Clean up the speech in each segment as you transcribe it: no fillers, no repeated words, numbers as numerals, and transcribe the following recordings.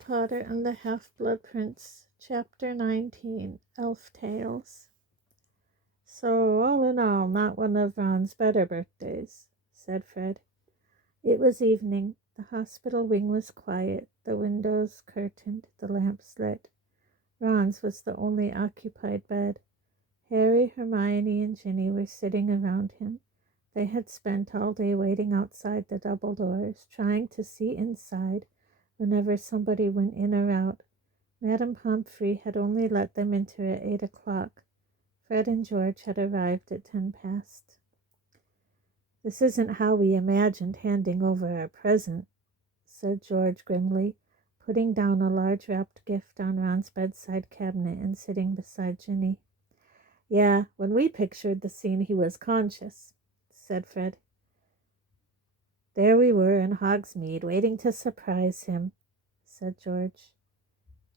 Potter and the Half-Blood Prince, Chapter 19, Elf Tales. So, all in all, not one of Ron's better birthdays, said Fred. It was evening. The hospital wing was quiet, the windows curtained, the lamps lit. Ron's was the only occupied bed. Harry, Hermione, and Ginny were sitting around him. They had spent all day waiting outside the double doors, trying to see inside whenever somebody went in or out. Madame Pomfrey had only let them enter at 8 o'clock. Fred and George had arrived at 10 past. "This isn't how we imagined handing over our present," said George grimly, putting down a large wrapped gift on Ron's bedside cabinet and sitting beside Ginny. "Yeah, when we pictured the scene he was conscious," said Fred. "There we were in Hogsmeade, waiting to surprise him," said George.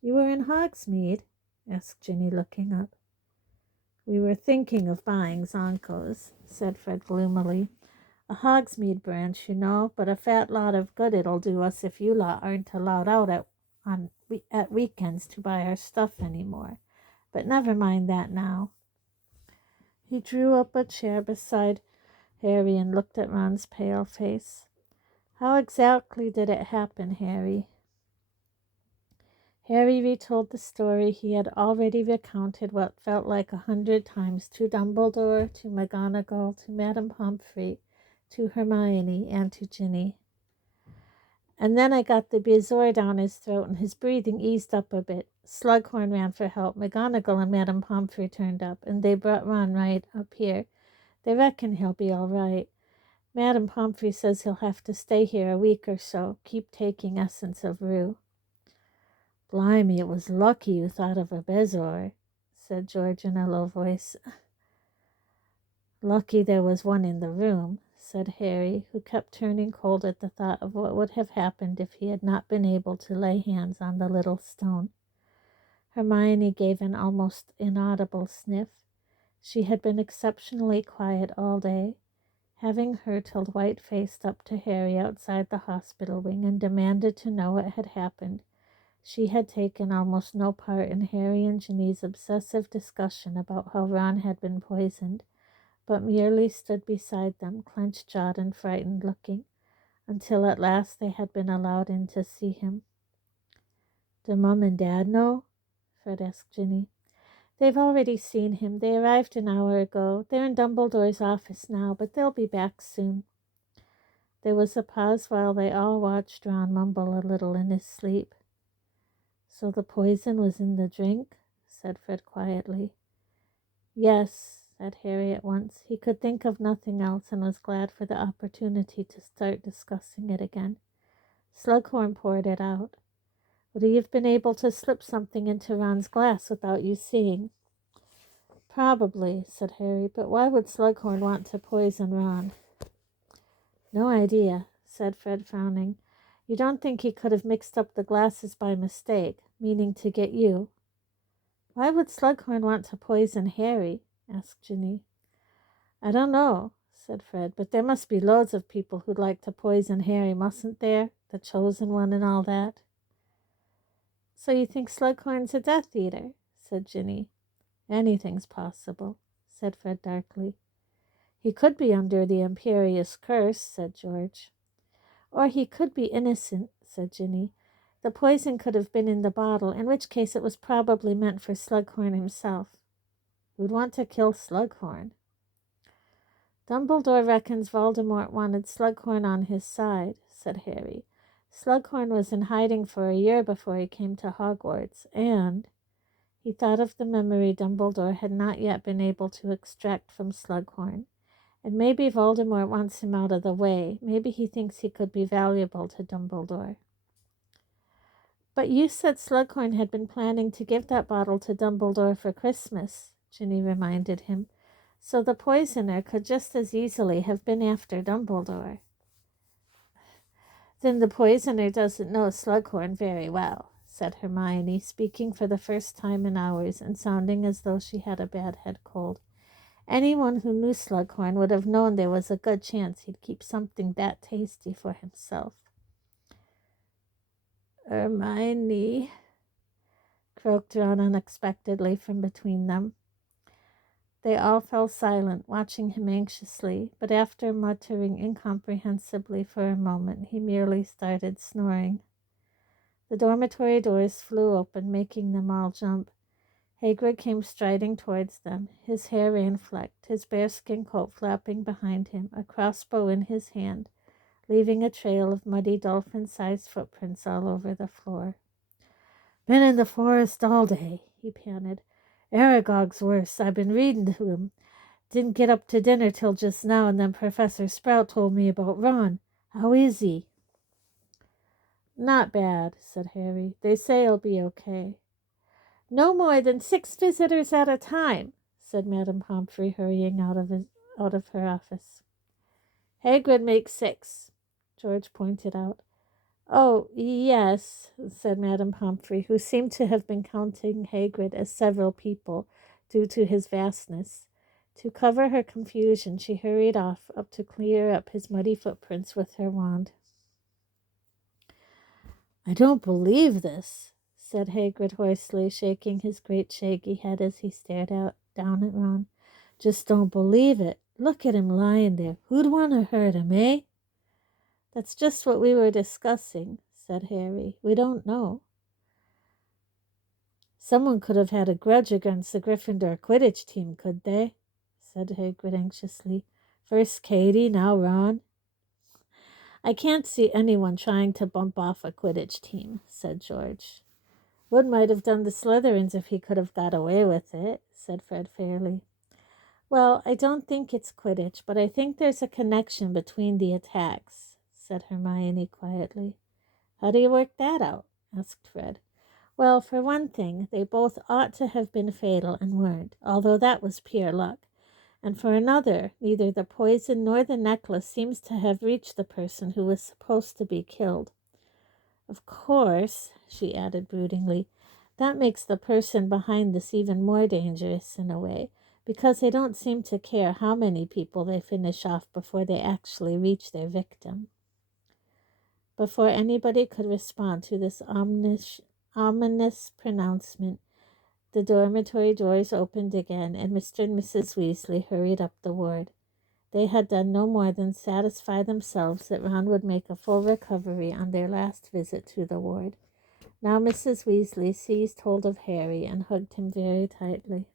"You were in Hogsmeade?" asked Ginny, looking up. "We were thinking of buying Zonko's," said Fred gloomily. "A Hogsmeade branch, you know, but a fat lot of good it'll do us if you lot aren't allowed out at weekends to buy our stuff anymore. But never mind that now." He drew up a chair beside Harry and looked at Ron's pale face. "How exactly did it happen, Harry?" Harry retold the story he had already recounted what felt like 100 times to Dumbledore, to McGonagall, to Madame Pomfrey, to Hermione, and to Ginny. "And then I got the bezoar down his throat and his breathing eased up a bit. Slughorn ran for help. McGonagall and Madame Pomfrey turned up, and they brought Ron right up here. They reckon he'll be all right. Madame Pomfrey says he'll have to stay here a week or so, keep taking essence of rue." "Blimey, it was lucky you thought of a bezoar," said George in a low voice. "Lucky there was one in the room," said Harry, who kept turning cold at the thought of what would have happened if he had not been able to lay hands on the little stone. Hermione gave an almost inaudible sniff. She had been exceptionally quiet all day. Having hurtled white-faced up to Harry outside the hospital wing and demanded to know what had happened, she had taken almost no part in Harry and Ginny's obsessive discussion about how Ron had been poisoned, but merely stood beside them, clenched-jawed and frightened-looking, until at last they had been allowed in to see him. "Do Mum and Dad know?" Fred asked Ginny. "They've already seen him. They arrived an hour ago. They're in Dumbledore's office now, but they'll be back soon." There was a pause while they all watched Ron mumble a little in his sleep. "So the poison was in the drink?" said Fred quietly. "Yes," said Harry at once. He could think of nothing else and was glad for the opportunity to start discussing it again. "Slughorn poured it out. Would he have been able to slip something into Ron's glass without you seeing?" "Probably," said Harry, "but why would Slughorn want to poison Ron?" "No idea," said Fred, frowning. "You don't think he could have mixed up the glasses by mistake, meaning to get you?" "Why would Slughorn want to poison Harry?" asked Ginny. "I don't know," said Fred, "but there must be loads of people who'd like to poison Harry, mustn't there? The chosen one and all that." "So you think Slughorn's a Death Eater?" said Ginny. "Anything's possible," said Fred darkly. "He could be under the Imperious Curse," said George. "Or he could be innocent," said Ginny. "The poison could have been in the bottle, in which case it was probably meant for Slughorn himself." "Who'd want to kill Slughorn?" "Dumbledore reckons Voldemort wanted Slughorn on his side," said Harry. "Slughorn was in hiding for a year before he came to Hogwarts, and—" He thought of the memory Dumbledore had not yet been able to extract from Slughorn. "And maybe Voldemort wants him out of the way. Maybe he thinks he could be valuable to Dumbledore." "But you said Slughorn had been planning to give that bottle to Dumbledore for Christmas," Ginny reminded him. "So the poisoner could just as easily have been after Dumbledore." "Then the poisoner doesn't know Slughorn very well," said Hermione, speaking for the first time in hours and sounding as though she had a bad head cold. "Anyone who knew Slughorn would have known there was a good chance he'd keep something that tasty for himself." Hermione, croaked Ron unexpectedly from between them. They all fell silent, watching him anxiously, but after muttering incomprehensibly for a moment, he merely started snoring. The dormitory doors flew open, making them all jump. Hagrid came striding towards them, his hair rain-flecked, his bearskin coat flapping behind him, a crossbow in his hand, leaving a trail of muddy dolphin-sized footprints all over the floor. "Been in the forest all day," he panted. "Aragog's worse. I've been reading to him. Didn't get up to dinner till just now, and then Professor Sprout told me about Ron. How is he?" "Not bad," said Harry. "They say he'll be okay." "No more than 6 visitors at a time," said Madame Pomfrey, hurrying out of her office. "Hagrid makes 6," George pointed out. "Oh, yes," said Madame Pomfrey, who seemed to have been counting Hagrid as several people due to his vastness. To cover her confusion, she hurried off up to clear up his muddy footprints with her wand. "I don't believe this," said Hagrid hoarsely, shaking his great shaggy head as he stared down at Ron. "Just don't believe it. Look at him lying there. Who'd want to hurt him, eh?" "That's just what we were discussing," said Harry. "We don't know." "Someone could have had a grudge against the Gryffindor Quidditch team, could they?" said Hagrid anxiously. "First Katie, now Ron." "I can't see anyone trying to bump off a Quidditch team," said George. "Wood might have done the Slytherins if he could have got away with it," said Fred Fairley. "Well, I don't think it's Quidditch, but I think there's a connection between the attacks," said Hermione quietly. "How do you work that out?" asked Fred. "Well, for one thing, they both ought to have been fatal and weren't, although that was pure luck. And for another, neither the poison nor the necklace seems to have reached the person who was supposed to be killed. Of course," she added broodingly, "that makes the person behind this even more dangerous in a way, because they don't seem to care how many people they finish off before they actually reach their victim." Before anybody could respond to this ominous pronouncement, the dormitory doors opened again, and Mr. and Mrs. Weasley hurried up the ward. They had done no more than satisfy themselves that Ron would make a full recovery on their last visit to the ward. Now Mrs. Weasley seized hold of Harry and hugged him very tightly.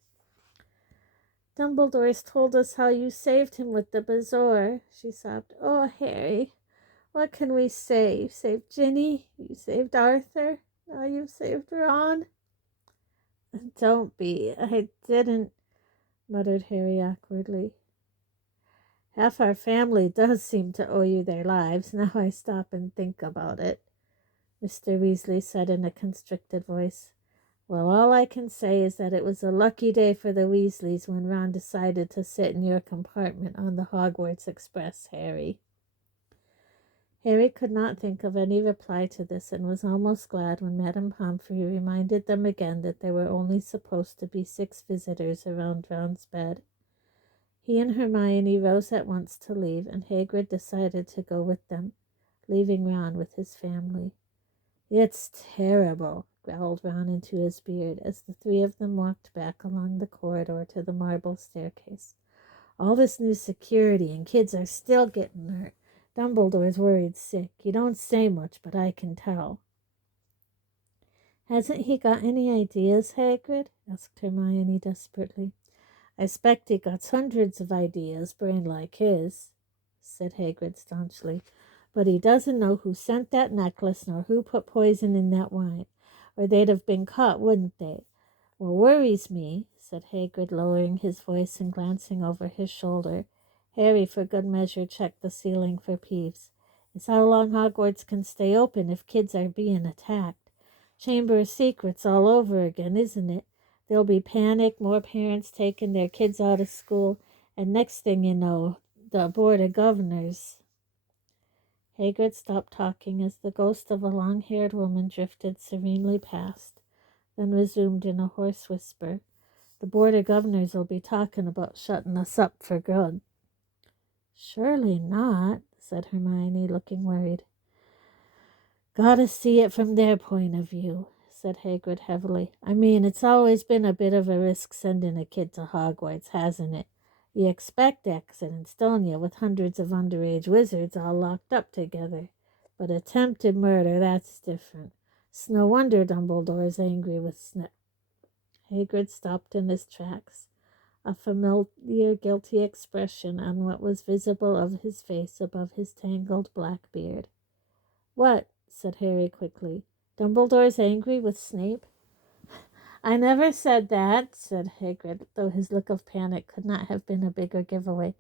"Dumbledore's told us how you saved him with the Bezoar," she sobbed. "Oh, Harry, what can we say? You saved Ginny, you saved Arthur, now you've saved Ron." "Don't be. I didn't," muttered Harry awkwardly. "Half our family does seem to owe you their lives, now I stop and think about it," Mr. Weasley said in a constricted voice. "Well, all I can say is that it was a lucky day for the Weasleys when Ron decided to sit in your compartment on the Hogwarts Express, Harry." Harry could not think of any reply to this, and was almost glad when Madame Pomfrey reminded them again that there were only supposed to be 6 visitors around Ron's bed. He and Hermione rose at once to leave, and Hagrid decided to go with them, leaving Ron with his family. "It's terrible," growled Ron into his beard as the 3 of them walked back along the corridor to the marble staircase. "All this new security, and kids are still getting hurt. Dumbledore's worried sick. He don't say much, but I can tell." "Hasn't he got any ideas, Hagrid?" asked Hermione desperately. "I expect he got hundreds of ideas, brain like his," said Hagrid staunchly. "But he doesn't know who sent that necklace nor who put poison in that wine, or they'd have been caught, wouldn't they? What worries me," said Hagrid, lowering his voice and glancing over his shoulder. Harry, for good measure, checked the ceiling for Peeves, "is how long Hogwarts can stay open if kids are being attacked. Chamber of Secrets all over again, isn't it? There'll be panic, more parents taking their kids out of school, and next thing you know, the Board of Governors." Hagrid stopped talking as the ghost of a long-haired woman drifted serenely past, then resumed in a hoarse whisper. "The Board of Governors will be talking about shutting us up for good." "Surely not," said Hermione, looking worried. Gotta see it from their point of view, said Hagrid heavily. I mean, it's always been a bit of a risk sending a kid to Hogwarts, hasn't it? You expect accidents, don't you, with hundreds of underage wizards all locked up together. But attempted murder, that's different. It's no wonder Dumbledore's angry with Snape. Hagrid stopped in his tracks, a familiar guilty expression on what was visible of his face above his tangled black beard. What? Said Harry quickly. Dumbledore's angry with Snape? I never said that, said Hagrid, though his look of panic could not have been a bigger giveaway.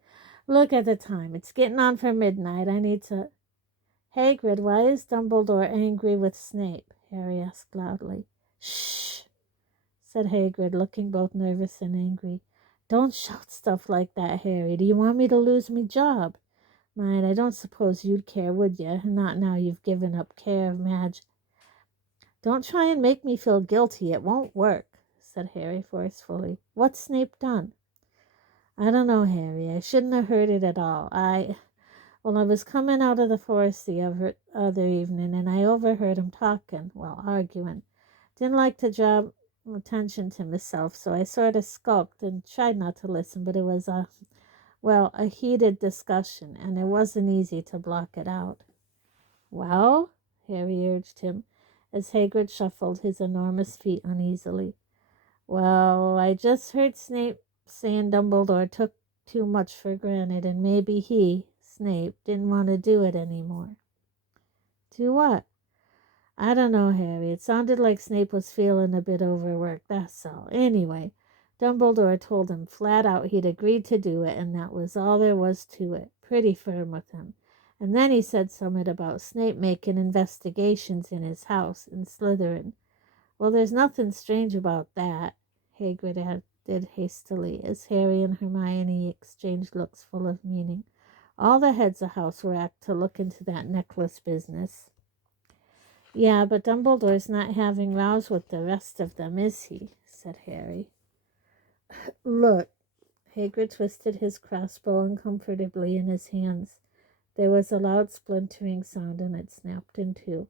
Look at the time. It's getting on for midnight. I need to... Hagrid, why is Dumbledore angry with Snape? Harry asked loudly. Shh, said Hagrid, looking both nervous and angry. Don't shout stuff like that, Harry. Do you want me to lose me job? Mind, I don't suppose you'd care, would you? Not now you've given up care of Madge. Don't try and make me feel guilty. It won't work, said Harry forcefully. What's Snape done? I don't know, Harry. I shouldn't have heard it at all. I was coming out of the forest the other evening, and I overheard him talking, arguing. Didn't like to draw attention to myself, so I sort of skulked and tried not to listen, but it was a heated discussion, and it wasn't easy to block it out. Well, Harry urged him, as Hagrid shuffled his enormous feet uneasily. Well, I just heard Snape saying Dumbledore took too much for granted, and maybe he, Snape, didn't want to do it anymore. Do what? I don't know, Harry. It sounded like Snape was feeling a bit overworked, that's all. Anyway, Dumbledore told him flat out he'd agreed to do it, and that was all there was to it. Pretty firm with him. And then he said something about Snape making investigations in his house in Slytherin. Well, there's nothing strange about that, Hagrid added hastily, as Harry and Hermione exchanged looks full of meaning. All the heads of house were apt to look into that necklace business. Yeah, but Dumbledore's not having rows with the rest of them, is he? Said Harry. Look. Hagrid twisted his crossbow uncomfortably in his hands. There was a loud splintering sound, and it snapped in two.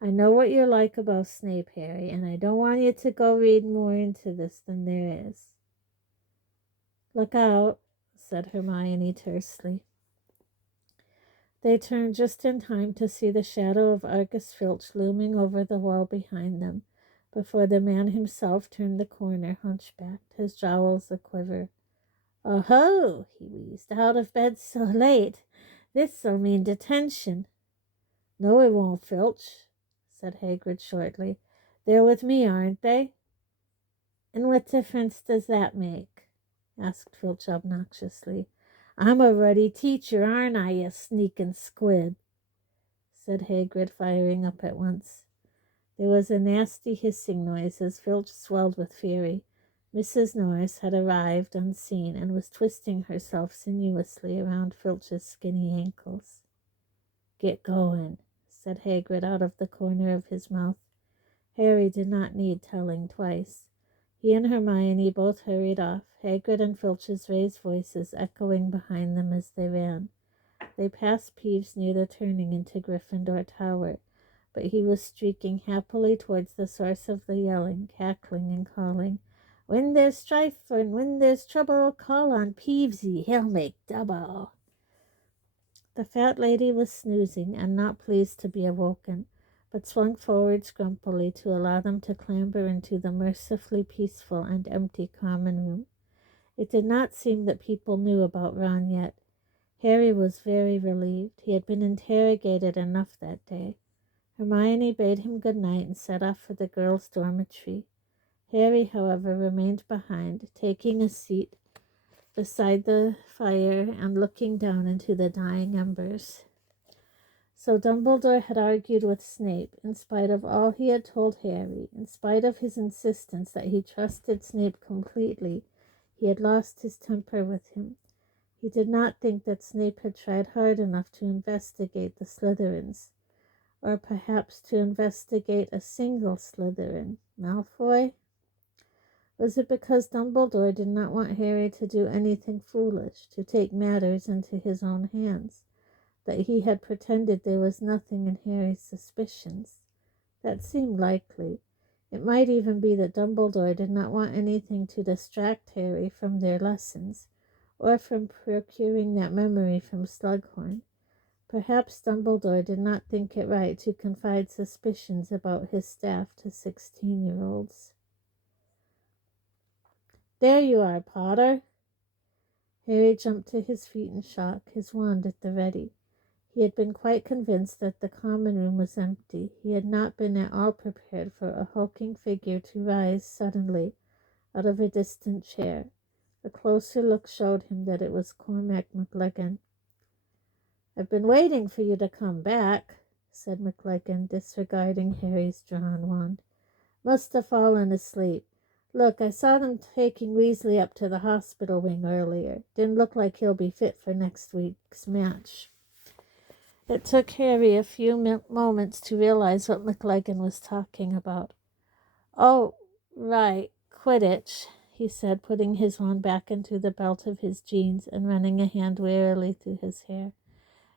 I know what you're like about Snape, Harry, and I don't want you to go read more into this than there is. Look out, said Hermione tersely. They turned just in time to see the shadow of Argus Filch looming over the wall behind them, before the man himself turned the corner, hunchbacked, his jowls a-quiver. Oh-ho, he wheezed, out of bed so late. This'll mean detention. No, it won't, Filch, said Hagrid shortly. They're with me, aren't they? And what difference does that make? Asked Filch obnoxiously. I'm a ruddy teacher, aren't I, you sneaking squib? Said Hagrid, firing up at once. There was a nasty hissing noise as Filch swelled with fury. Mrs. Norris had arrived unseen and was twisting herself sinuously around Filch's skinny ankles. Get going, said Hagrid out of the corner of his mouth. Harry did not need telling twice. He and Hermione both hurried off, Hagrid and Filch's raised voices echoing behind them as they ran. They passed Peeves near the turning into Gryffindor Tower, but he was streaking happily towards the source of the yelling, cackling and calling. When there's strife and when there's trouble, call on Peevesy, he'll make double. The fat lady was snoozing and not pleased to be awoken, but swung forward scrumpily to allow them to clamber into the mercifully peaceful and empty common room. It did not seem that people knew about Ron yet. Harry was very relieved. He had been interrogated enough that day. Hermione bade him good night and set off for the girls' dormitory. Harry, however, remained behind, taking a seat beside the fire and looking down into the dying embers. So Dumbledore had argued with Snape, in spite of all he had told Harry, in spite of his insistence that he trusted Snape completely. He had lost his temper with him. He did not think that Snape had tried hard enough to investigate the Slytherins, or perhaps to investigate a single Slytherin. Malfoy? Was it because Dumbledore did not want Harry to do anything foolish, to take matters into his own hands? that he had pretended there was nothing in Harry's suspicions. That seemed likely. It might even be that Dumbledore did not want anything to distract Harry from their lessons, or from procuring that memory from Slughorn. Perhaps Dumbledore did not think it right to confide suspicions about his staff to 16-year-olds. "There you are, Potter." Harry jumped to his feet in shock, his wand at the ready. He had been quite convinced that the common room was empty. He had not been at all prepared for a hulking figure to rise suddenly out of a distant chair. A closer look showed him that it was Cormac McLaggen. "I've been waiting for you to come back," said McLaggen, disregarding Harry's drawn wand. "Must have fallen asleep. Look, I saw them taking Weasley up to the hospital wing earlier. Didn't look like he'll be fit for next week's match." It took Harry a few moments to realize what McLaggen was talking about. "Oh, right, Quidditch," he said, putting his wand back into the belt of his jeans and running a hand wearily through his hair.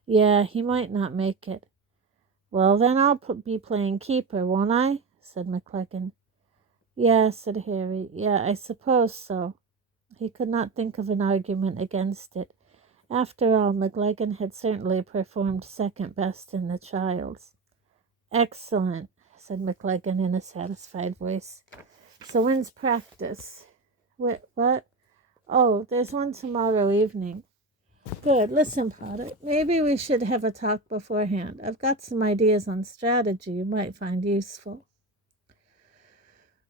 "Yeah, he might not make it." "Well, then I'll be playing keeper, won't I?" said McLaggen. "Yeah," said Harry. "Yeah, I suppose so." He could not think of an argument against it. After all, McLaggen had certainly performed second best in the trials. "Excellent," said McLaggen in a satisfied voice. "So when's practice?" What? "Oh, there's one tomorrow evening." "Good. Listen, Potter, maybe we should have a talk beforehand. I've got some ideas on strategy you might find useful."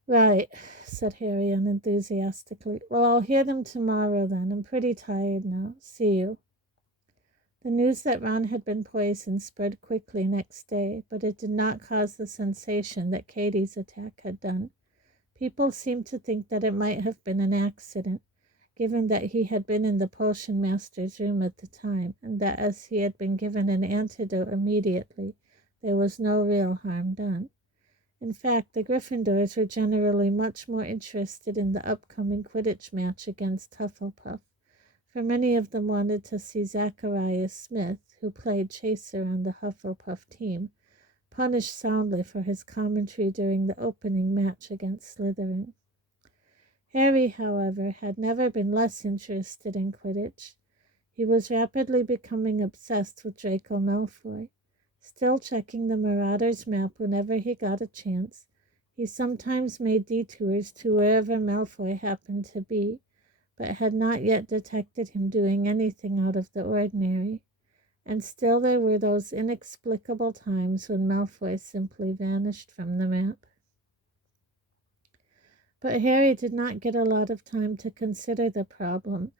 "Right," said Harry unenthusiastically. "Well, I'll hear them tomorrow then. I'm pretty tired now. See you." The news that Ron had been poisoned spread quickly next day, but it did not cause the sensation that Katie's attack had done. People seemed to think that it might have been an accident, given that he had been in the potion master's room at the time, and that as he had been given an antidote immediately, there was no real harm done. In fact, the Gryffindors were generally much more interested in the upcoming Quidditch match against Hufflepuff, for many of them wanted to see Zacharias Smith, who played chaser on the Hufflepuff team, punished soundly for his commentary during the opening match against Slytherin. Harry, however, had never been less interested in Quidditch. He was rapidly becoming obsessed with Draco Malfoy. Still checking the Marauders map whenever he got a chance, he sometimes made detours to wherever Malfoy happened to be, but had not yet detected him doing anything out of the ordinary. And still there were those inexplicable times when Malfoy simply vanished from the map. But Harry did not get a lot of time to consider the problem,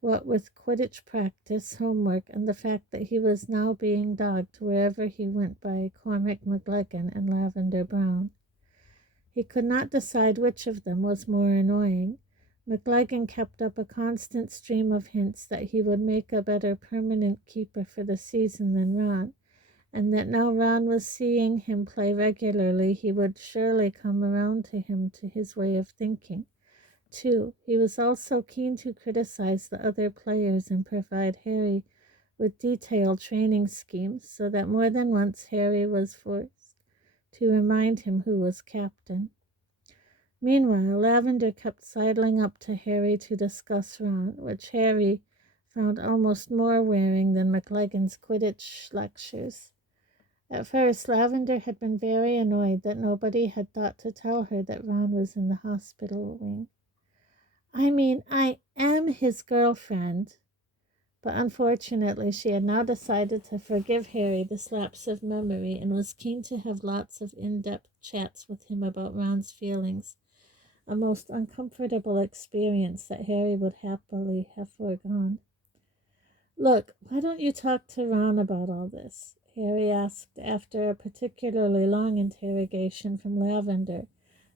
what with Quidditch practice, homework, and the fact that he was now being dogged wherever he went by Cormac McLaggen and Lavender Brown. He could not decide which of them was more annoying. McLaggen kept up a constant stream of hints that he would make a better permanent keeper for the season than Ron, and that now Ron was seeing him play regularly, he would surely come around to his way of thinking. Too, he was also keen to criticize the other players and provide Harry with detailed training schemes, so that more than once Harry was forced to remind him who was captain. Meanwhile, Lavender kept sidling up to Harry to discuss Ron, which Harry found almost more wearing than McLaggen's Quidditch lectures. At first, Lavender had been very annoyed that nobody had thought to tell her that Ron was in the hospital wing. "I mean, I am his girlfriend." But unfortunately, she had now decided to forgive Harry this lapse of memory and was keen to have lots of in-depth chats with him about Ron's feelings, a most uncomfortable experience that Harry would happily have foregone. "Look, why don't you talk to Ron about all this?" Harry asked after a particularly long interrogation from Lavender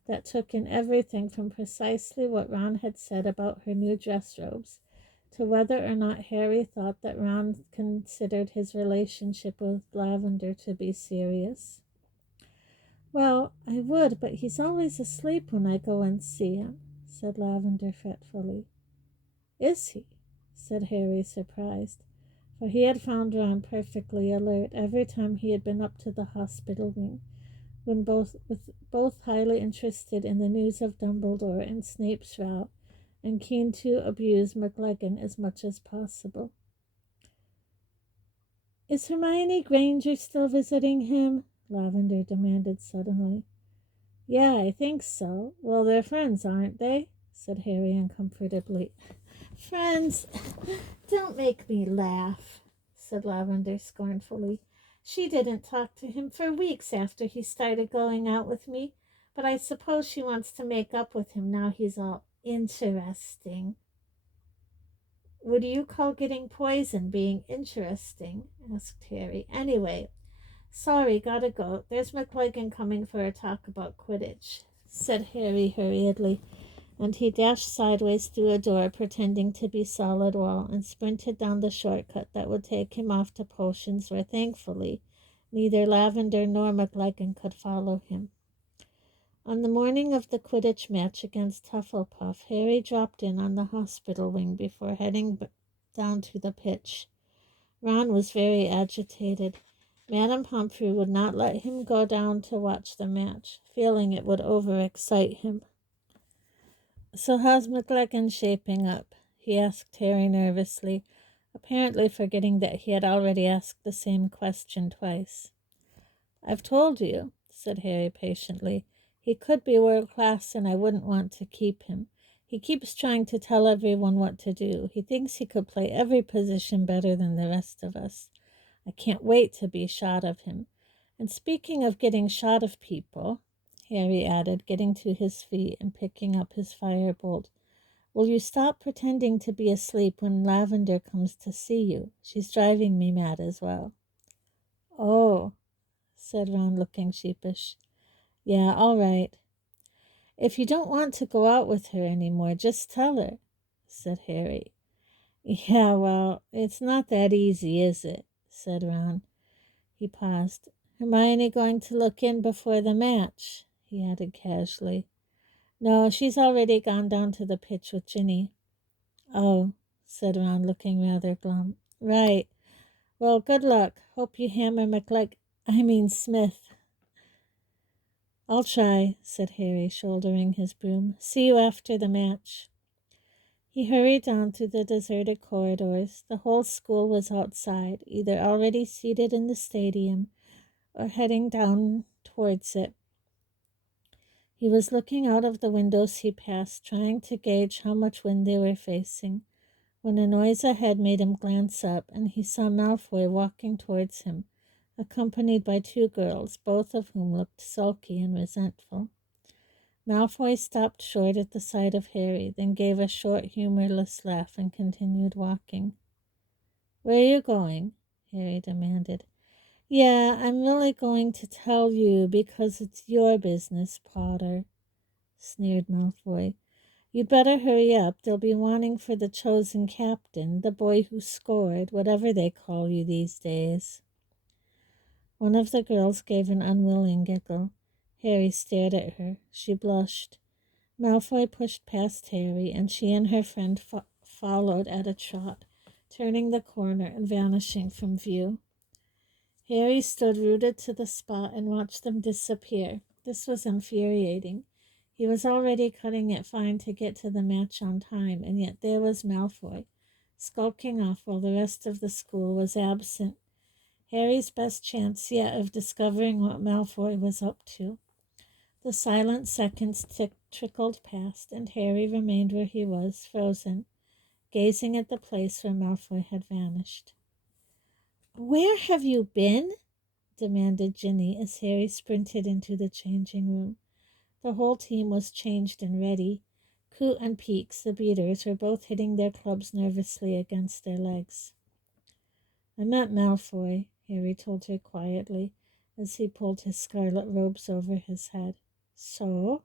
that took in everything from precisely what Ron had said about her new dress robes to whether or not Harry thought that Ron considered his relationship with Lavender to be serious. "Well, I would, but he's always asleep when I go and see him," said Lavender fretfully. "Is he?" said Harry, surprised. for he had found Ron perfectly alert every time he had been up to the hospital wing, when both highly interested in the news of Dumbledore and Snape's row, and keen to abuse McLaggen as much as possible. "Is Hermione Granger still visiting him?" Lavender demanded suddenly. "Yeah, I think so. Well, they're friends, aren't they?" said Harry uncomfortably. "Friends? Don't make me laugh," said Lavender scornfully. "She didn't talk to him for weeks after he started going out with me, but I suppose she wants to make up with him now he's all interesting." "What do you call getting poisoned being interesting?" asked Harry. "Anyway, sorry, gotta go. There's McLaggen coming for a talk about Quidditch," said Harry hurriedly, and he dashed sideways through a door pretending to be solid wall and sprinted down the shortcut that would take him off to potions where, thankfully, neither Lavender nor McLaggen could follow him. On the morning of the Quidditch match against Hufflepuff, Harry dropped in on the hospital wing before heading down to the pitch. Ron was very agitated. Madame Pomfrey would not let him go down to watch the match, feeling it would overexcite him. "So how's McLaggen shaping up?" he asked Harry nervously, apparently forgetting that he had already asked the same question twice. "I've told you," said Harry patiently. "He could be world-class, and I wouldn't want to keep him. He keeps trying to tell everyone what to do. He thinks he could play every position better than the rest of us. I can't wait to be shot of him. And speaking of getting shot of people," Harry added, getting to his feet and picking up his firebolt, "will you stop pretending to be asleep when Lavender comes to see you? She's driving me mad as well." "Oh," said Ron, looking sheepish. "Yeah, all right. If you don't want to go out with her any more, just tell her," said Harry. "Yeah, well, it's not that easy, is it?" said Ron. He paused. "Hermione going to look in before the match?" he added casually. "No, she's already gone down to the pitch with Ginny." "Oh," said Ron, looking rather glum. "Right. Well, good luck. Hope you hammer Smith." "I'll try," said Harry, shouldering his broom. "See you after the match." He hurried down through the deserted corridors. The whole school was outside, either already seated in the stadium or heading down towards it. He was looking out of the windows he passed, trying to gauge how much wind they were facing, when a noise ahead made him glance up, and he saw Malfoy walking towards him, accompanied by two girls, both of whom looked sulky and resentful. Malfoy stopped short at the sight of Harry, then gave a short, humorless laugh and continued walking. "Where are you going?" Harry demanded. "Yeah, I'm really going to tell you because it's your business, Potter," sneered Malfoy. "You'd better hurry up. They'll be wanting for the chosen captain, the boy who scored, whatever they call you these days." One of the girls gave an unwilling giggle. Harry stared at her. She blushed. Malfoy pushed past Harry, and she and her friend followed at a trot, turning the corner and vanishing from view. Harry stood rooted to the spot and watched them disappear. This was infuriating. He was already cutting it fine to get to the match on time, and yet there was Malfoy, skulking off while the rest of the school was absent. Harry's best chance yet of discovering what Malfoy was up to. The silent seconds trickled past, and Harry remained where he was, frozen, gazing at the place where Malfoy had vanished. "Where have you been?" demanded Ginny as Harry sprinted into the changing room. The whole team was changed and ready. Coot and Peeks, the beaters, were both hitting their clubs nervously against their legs. "I met Malfoy," Harry told her quietly, as he pulled his scarlet robes over his head. "So?"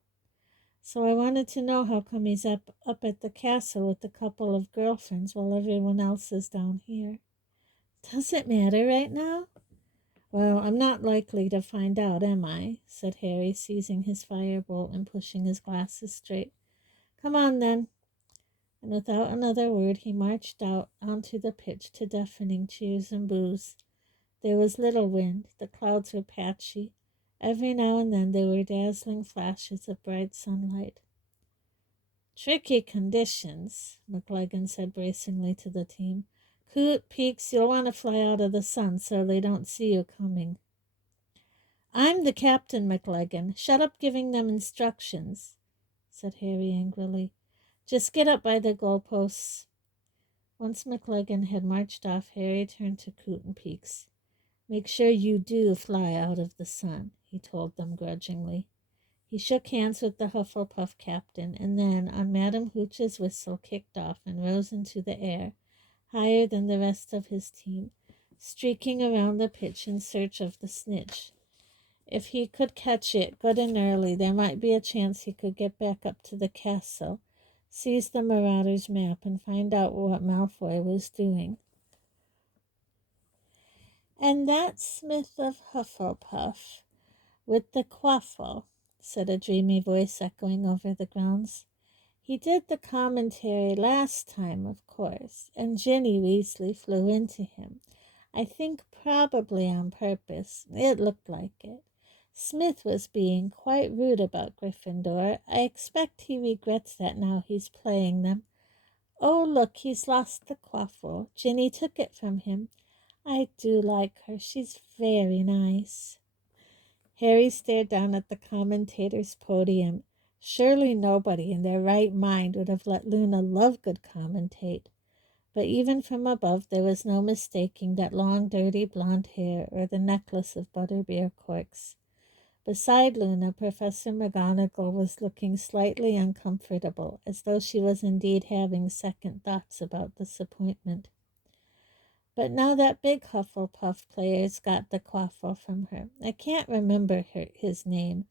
"So I wanted to know how come he's up at the castle with a couple of girlfriends while everyone else is down here." "Does it matter right now?" "Well, I'm not likely to find out, am I?" said Harry, seizing his firebolt and pushing his glasses straight. "Come on, then." And without another word he marched out onto the pitch to deafening cheers and boos. There was little wind, the clouds were patchy. Every now and then there were dazzling flashes of bright sunlight. "Tricky conditions," McLagan said bracingly to the team. "Coot, Peaks, you'll want to fly out of the sun so they don't see you coming." "I'm the captain, McLagan. Shut up giving them instructions," said Harry angrily. "Just get up by the goalposts." Once McLagan had marched off, Harry turned to Coot and Peaks. "Make sure you do fly out of the sun," he told them grudgingly. He shook hands with the Hufflepuff captain, and then, on Madam Hooch's whistle, kicked off and rose into the air, higher than the rest of his team, streaking around the pitch in search of the snitch. If he could catch it good and early, there might be a chance he could get back up to the castle, seize the Marauder's map, and find out what Malfoy was doing. "And that's Smith of Hufflepuff, with the quaffle," said a dreamy voice echoing over the grounds. "He did the commentary last time, of course, and Ginny Weasley flew into him. I think probably on purpose. It looked like it. Smith was being quite rude about Gryffindor. I expect he regrets that now he's playing them. Oh, look, he's lost the quaffle. Ginny took it from him. I do like her. She's very nice." Harry stared down at the commentator's podium. Surely nobody in their right mind would have let Luna Lovegood commentate. But even from above there was no mistaking that long, dirty blonde hair or the necklace of butterbeer corks. Beside Luna, Professor McGonagall was looking slightly uncomfortable, as though she was indeed having second thoughts about this appointment. But now that big Hufflepuff player's got the quaffle from her. I can't remember his name.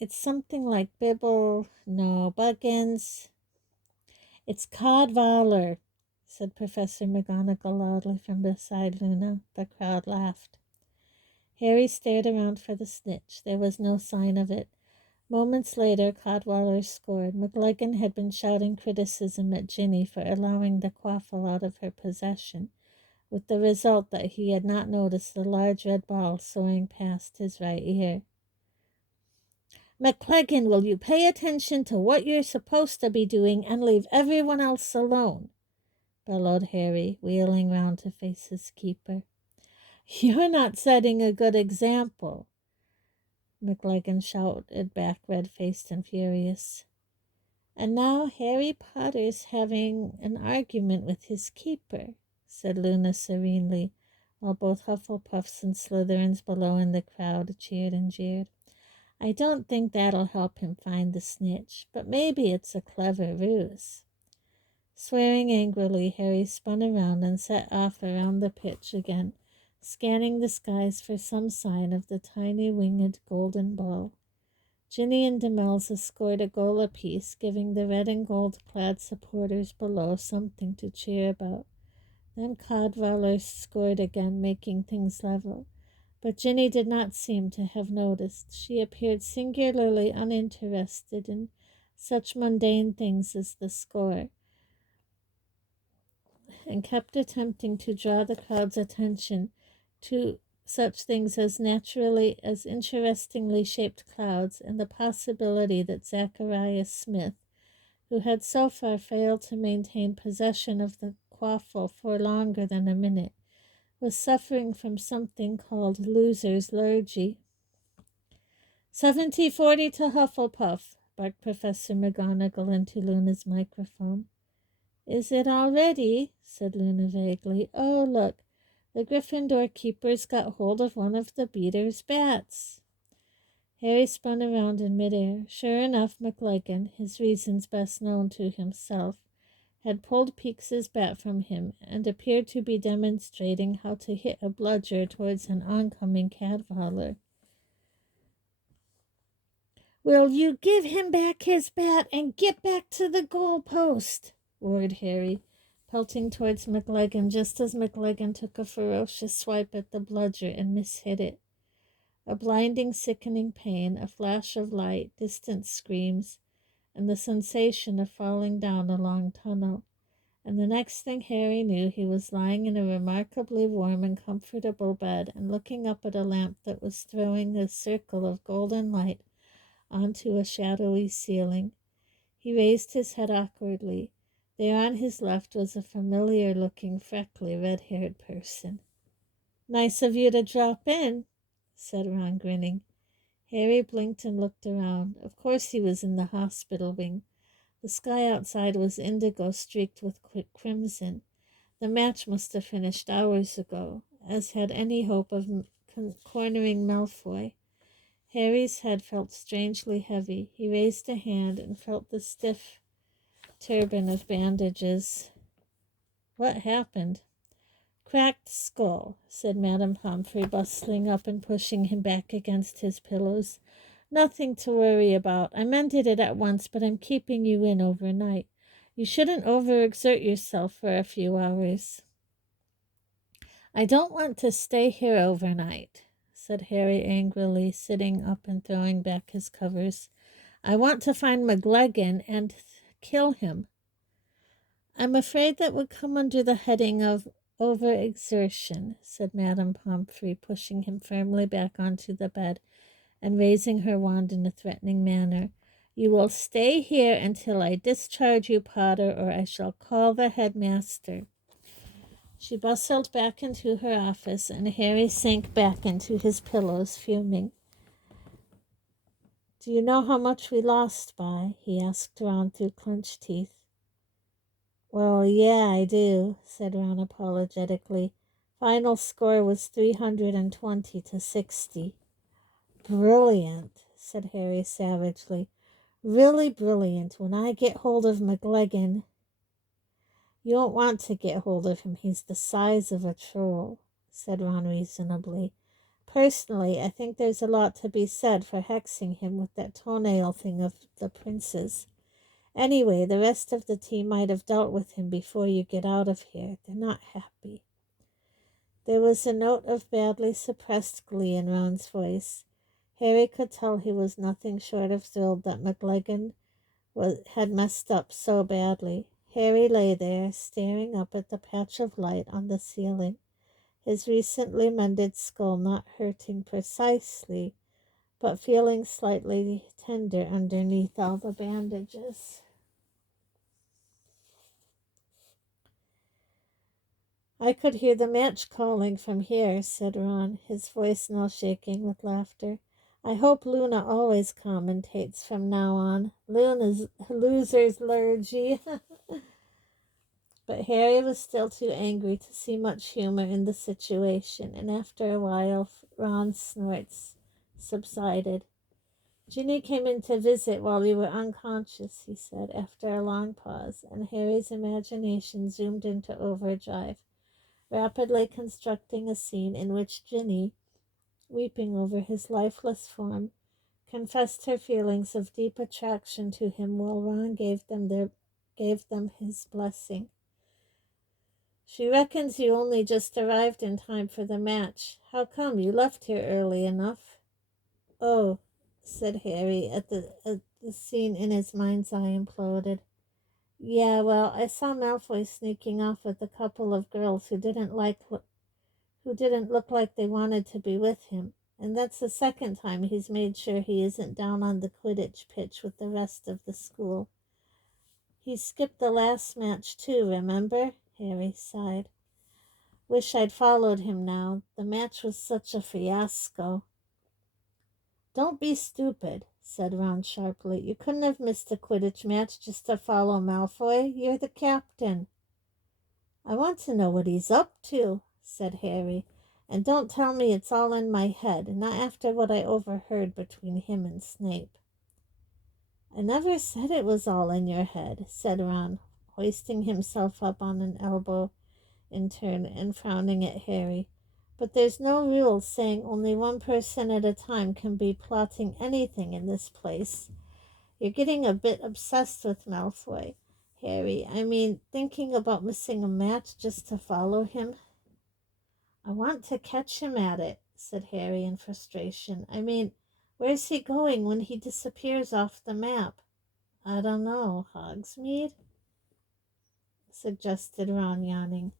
It's something like Buggins. "It's Cadwallader," said Professor McGonagall loudly from beside Luna. The crowd laughed. Harry stared around for the snitch. There was no sign of it. Moments later, Cadwallader scored. McLagan had been shouting criticism at Ginny for allowing the quaffle out of her possession, with the result that he had not noticed the large red ball soaring past his right ear. "McLagan, will you pay attention to what you're supposed to be doing and leave everyone else alone?" bellowed Harry, wheeling round to face his keeper. "You're not setting a good example," McLagan shouted back, red-faced and furious. "And now Harry Potter's having an argument with his keeper," said Luna serenely, while both Hufflepuffs and Slytherins below in the crowd cheered and jeered. "I don't think that'll help him find the snitch, but maybe it's a clever ruse." Swearing angrily, Harry spun around and set off around the pitch again, scanning the skies for some sign of the tiny winged golden ball. Ginny and Demelza scored a goal apiece, giving the red and gold-clad supporters below something to cheer about. Then Cadwallader scored again, making things level. But Ginny did not seem to have noticed. She appeared singularly uninterested in such mundane things as the score, and kept attempting to draw the crowd's attention to such things as interestingly shaped clouds and the possibility that Zacharias Smith, who had so far failed to maintain possession of the quaffle for longer than a minute, was suffering from something called loser's lurgy. 70-40 to Hufflepuff, barked Professor McGonagall into Luna's microphone. "Is it already?" said Luna vaguely. "Oh, look, the Gryffindor keeper's got hold of one of the beater's bats." Harry spun around in midair. Sure enough, McLagan, his reasons best known to himself, had pulled Peaks's bat from him and appeared to be demonstrating how to hit a bludger towards an oncoming Cadwallader. "Will you give him back his bat and get back to the goal post?" roared Harry, pelting towards McLagan just as McLagan took a ferocious swipe at the bludger and mishit it. A blinding, sickening pain, a flash of light, distant screams, and the sensation of falling down a long tunnel. And the next thing Harry knew, he was lying in a remarkably warm and comfortable bed and looking up at a lamp that was throwing a circle of golden light onto a shadowy ceiling. He raised his head awkwardly. There on his left was a familiar-looking, freckly, red-haired person. "Nice of you to drop in," said Ron, grinning. Harry blinked and looked around. Of course he was in the hospital wing. The sky outside was indigo streaked with quick crimson. The match must have finished hours ago, as had any hope of cornering Malfoy. Harry's head felt strangely heavy. He raised a hand and felt the stiff turban of bandages. What happened? "Cracked skull," said Madame Pomfrey, bustling up and pushing him back against his pillows. "Nothing to worry about. I mended it at once, but I'm keeping you in overnight. You shouldn't overexert yourself for a few hours." "I don't want to stay here overnight," said Harry angrily, sitting up and throwing back his covers. "I want to find McGlegin and kill him." "I'm afraid that would come under the heading of overexertion," said Madame Pomfrey, pushing him firmly back onto the bed and raising her wand in a threatening manner. "You will stay here until I discharge you, Potter, or I shall call the headmaster." She bustled back into her office, and Harry sank back into his pillows, fuming. "Do you know how much we lost by?" he asked Ron through clenched teeth. "Well, yeah, I do," said Ron apologetically. "Final score was 320 to 60. "Brilliant," said Harry savagely. "Really brilliant. When I get hold of McGlegin—" "You won't want to get hold of him. He's the size of a troll," said Ron reasonably. "Personally, I think there's a lot to be said for hexing him with that toenail thing of the prince's. Anyway, the rest of the team might have dealt with him before you get out of here. They're not happy." There was a note of badly suppressed glee in Ron's voice. Harry could tell he was nothing short of thrilled that McGlegin had messed up so badly. Harry lay there, staring up at the patch of light on the ceiling, his recently mended skull not hurting precisely, but feeling slightly tender underneath all the bandages. "I could hear the match calling from here," said Ron, his voice now shaking with laughter. "I hope Luna always commentates from now on. Luna's loser's lurgy." But Harry was still too angry to see much humor in the situation, and after a while Ron's snorts subsided. "Ginny came in to visit while you were unconscious," he said after a long pause, and Harry's imagination zoomed into overdrive, rapidly constructing a scene in which Ginny, weeping over his lifeless form, confessed her feelings of deep attraction to him while Ron gave them his blessing. "She reckons you only just arrived in time for the match. How come? You left here early enough." "Oh," said Harry at the scene in his mind's eye imploded. "Yeah, well, I saw Malfoy sneaking off with a couple of girls who didn't look like they wanted to be with him. And that's the second time he's made sure he isn't down on the Quidditch pitch with the rest of the school. He skipped the last match too, remember?" Harry sighed. "Wish I'd followed him now. The match was such a fiasco." "Don't be stupid," said Ron sharply. "You couldn't have missed a Quidditch match just to follow Malfoy. You're the captain." "I want to know what he's up to," said Harry. "And don't tell me it's all in my head, not after what I overheard between him and Snape." "I never said it was all in your head," said Ron, hoisting himself up on an elbow in turn and frowning at Harry. "But there's no rule saying only one person at a time can be plotting anything in this place. You're getting a bit obsessed with Malfoy, Harry. I mean, thinking about missing a match just to follow him." "I want to catch him at it," said Harry in frustration. "I mean, where's he going when he disappears off the map?" I don't know, Hogsmeade? Suggested Ron, yawning.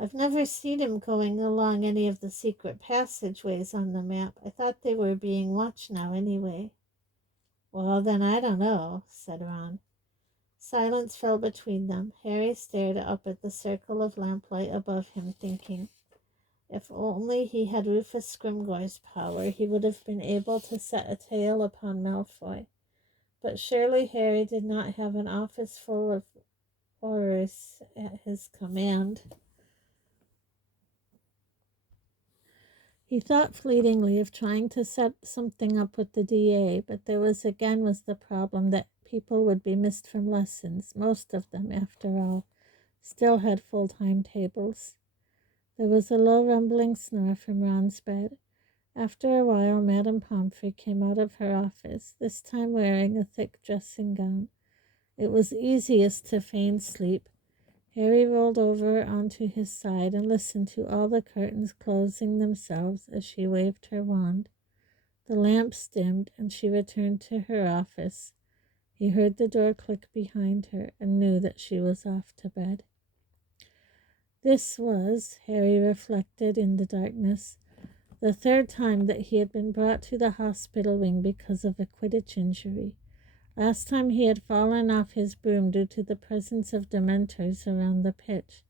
I've never seen him going along any of the secret passageways on the map. I thought they were being watched now anyway. Well, then I don't know, said Ron. Silence fell between them. Harry stared up at the circle of lamplight above him, thinking, if only he had Rufus Scrimgeour's power, he would have been able to set a tail upon Malfoy. But surely Harry did not have an office full of horrors at his command. He thought fleetingly of trying to set something up with the DA, but there was the problem that people would be missed from lessons. Most of them, after all, still had full timetables. There was a low rumbling snore from Ron's bed. After a while, Madame Pomfrey came out of her office, this time wearing a thick dressing gown. It was easiest to feign sleep. Harry rolled over onto his side and listened to all the curtains closing themselves as she waved her wand. The lamps dimmed, and she returned to her office. He heard the door click behind her and knew that she was off to bed. This was, Harry reflected in the darkness, the third time that he had been brought to the hospital wing because of a Quidditch injury. Last time he had fallen off his broom due to the presence of Dementors around the pitch,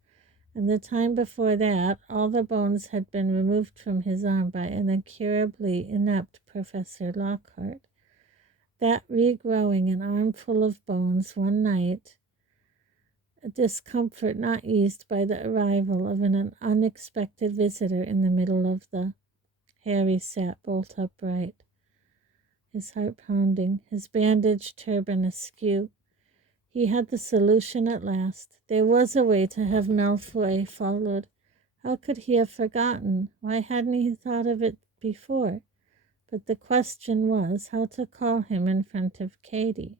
and the time before that all the bones had been removed from his arm by an incurably inept Professor Lockhart. That regrowing an armful of bones one night, a discomfort not eased by the arrival of an unexpected visitor in the middle of the... Harry sat bolt upright, his heart pounding, his bandaged turban askew. He had the solution at last. There was a way to have Malfoy followed. How could he have forgotten? Why hadn't he thought of it before? But the question was how to call him in front of Katie.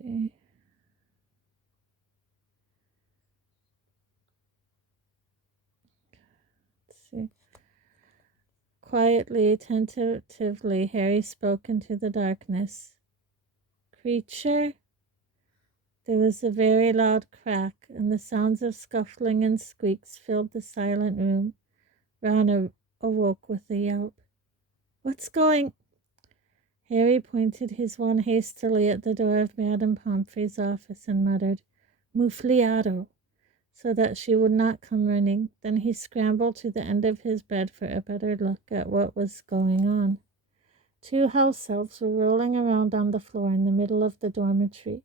Let's see. Quietly, tentatively, Harry spoke into the darkness. Creature? There was a very loud crack, and the sounds of scuffling and squeaks filled the silent room. Ron awoke with a yelp. What's going... Harry pointed his wand hastily at the door of Madame Pomfrey's office and muttered, Muffliato, so that she would not come running. Then he scrambled to the end of his bed for a better look at what was going on. 2 house elves were rolling around on the floor in the middle of the dormitory,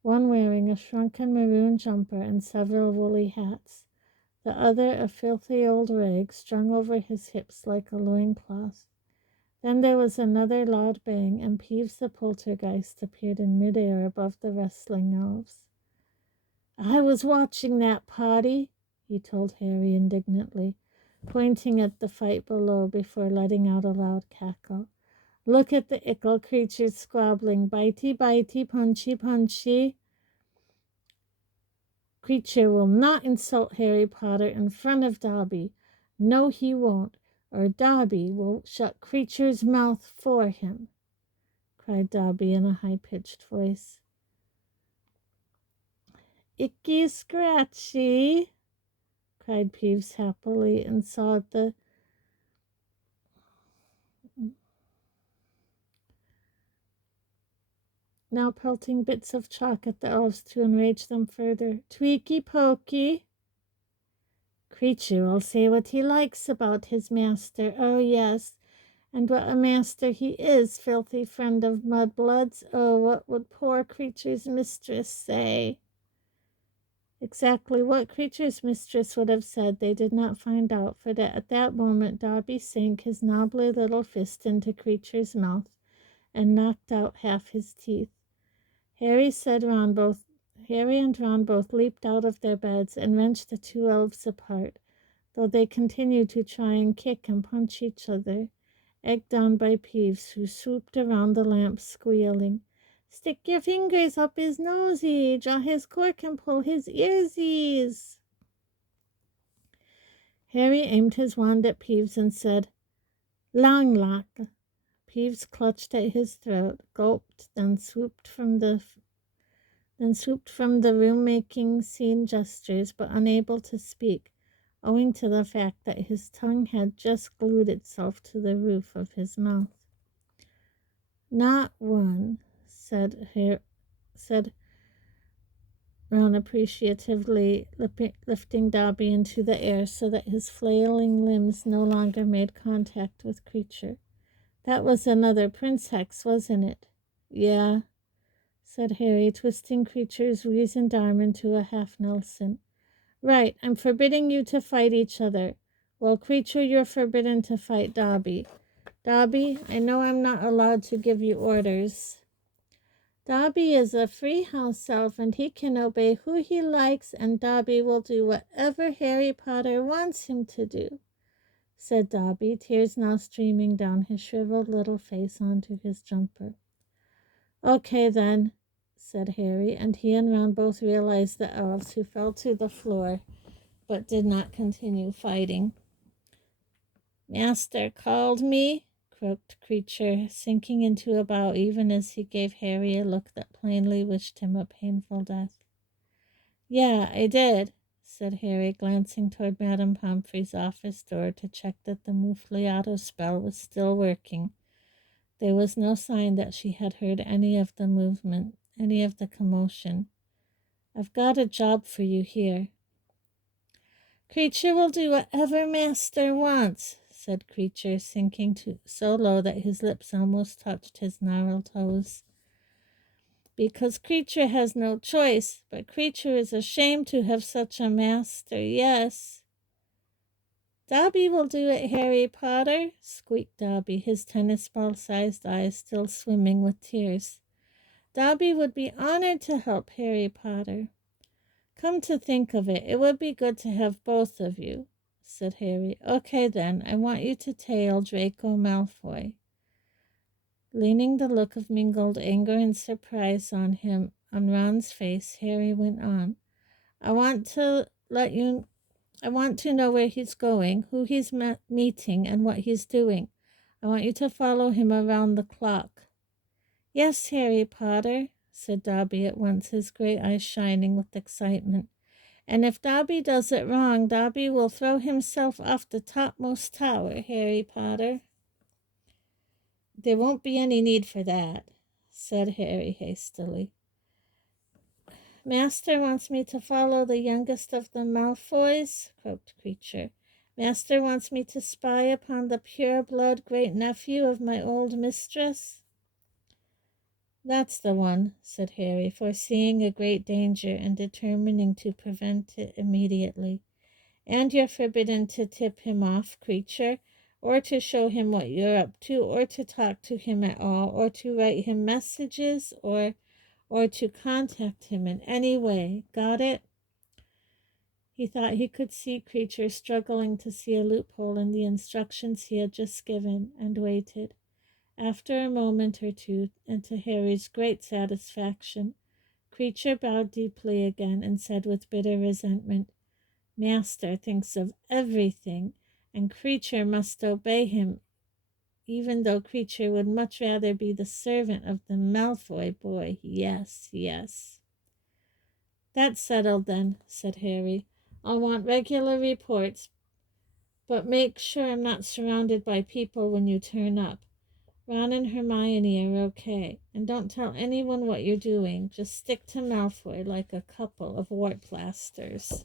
one wearing a shrunken maroon jumper and several woolly hats, the other a filthy old rag strung over his hips like a loincloth. Then there was another loud bang, and Peeves the poltergeist appeared in midair above the wrestling elves. I was watching that party, he told Harry indignantly, pointing at the fight below before letting out a loud cackle. Look at the ickle creatures squabbling, bitey, bitey, punchy, punchy. Creature will not insult Harry Potter in front of Dobby. No, he won't, or Dobby will shut Creature's mouth for him, cried Dobby in a high-pitched voice. Icky scratchy, cried Peeves happily, and saw the now pelting bits of chalk at the elves to enrage them further. Tweaky pokey. Creature will say what he likes about his master. Oh, yes, and what a master he is, filthy friend of Mudblood's. Oh, what would poor Creature's mistress say? Exactly what Creature's mistress would have said they did not find out, for that at that moment Dobby sank his knobbly little fist into Creature's mouth and knocked out half his teeth. Harry and Ron both leaped out of their beds and wrenched the 2 elves apart, though they continued to try and kick and punch each other, egged on by Peeves, who swooped around the lamp squealing. Stick your fingers up his nosey, draw his cork and pull his earsies. Harry aimed his wand at Peeves and said, Long-lock. Peeves clutched at his throat, gulped, then swooped from the room making scene gestures, but unable to speak, owing to the fact that his tongue had just glued itself to the roof of his mouth. Not one, said Ron appreciatively, lifting Dobby into the air so that his flailing limbs no longer made contact with Creature. That was another Prince-Hex, wasn't it? Yeah, said Harry, twisting Creature's weazened arm into a half-Nelson. Right, I'm forbidding you to fight each other. Well, Creature, you're forbidden to fight Dobby. Dobby, I know I'm not allowed to give you orders. Dobby is a free house elf, and he can obey who he likes, and Dobby will do whatever Harry Potter wants him to do, said Dobby, tears now streaming down his shriveled little face onto his jumper. Okay, then, said Harry, and he and Ron both realized the elves, who fell to the floor but did not continue fighting. Master called me, croaked Creature, sinking into a bow even as he gave Harry a look that plainly wished him a painful death. Yeah, I did, said Harry, glancing toward Madame Pomfrey's office door to check that the Muffliato spell was still working. There was no sign that she had heard any of the movement, any of the commotion. I've got a job for you here. Creature will do whatever Master wants, said Creature, sinking so low that his lips almost touched his gnarled toes. Because Creature has no choice, but Creature is ashamed to have such a master, yes. Dobby will do it, Harry Potter, squeaked Dobby, his tennis ball-sized eyes still swimming with tears. Dobby would be honored to help Harry Potter. Come to think of it, it would be good to have both of you, said Harry. Okay, then, I want you to tail Draco Malfoy. Leaning the look of mingled anger and surprise on Ron's face, Harry went on. I want to know where he's going, who he's meeting, and what he's doing. I want you to follow him around the clock. Yes, Harry Potter, said Dobby at once, his great eyes shining with excitement. And if Dobby does it wrong, Dobby will throw himself off the topmost tower, Harry Potter. There won't be any need for that, said Harry hastily. Master wants me to follow the youngest of the Malfoys, croaked Creature. Master wants me to spy upon the pure-blood great-nephew of my old mistress. That's the one, said Harry, foreseeing a great danger and determining to prevent it immediately. And you're forbidden to tip him off, Creature, or to show him what you're up to, or to talk to him at all, or to write him messages, or to contact him in any way. Got it? He thought he could see Creature struggling to see a loophole in the instructions he had just given, and waited. After a moment or two, and to Harry's great satisfaction, Creature bowed deeply again and said with bitter resentment, Master thinks of everything, and Creature must obey him, even though Creature would much rather be the servant of the Malfoy boy. Yes, yes. That's settled then, said Harry. I'll want regular reports, but make sure I'm not surrounded by people when you turn up. Ron and Hermione are okay, and don't tell anyone what you're doing. Just stick to Malfoy like a couple of wart plasters.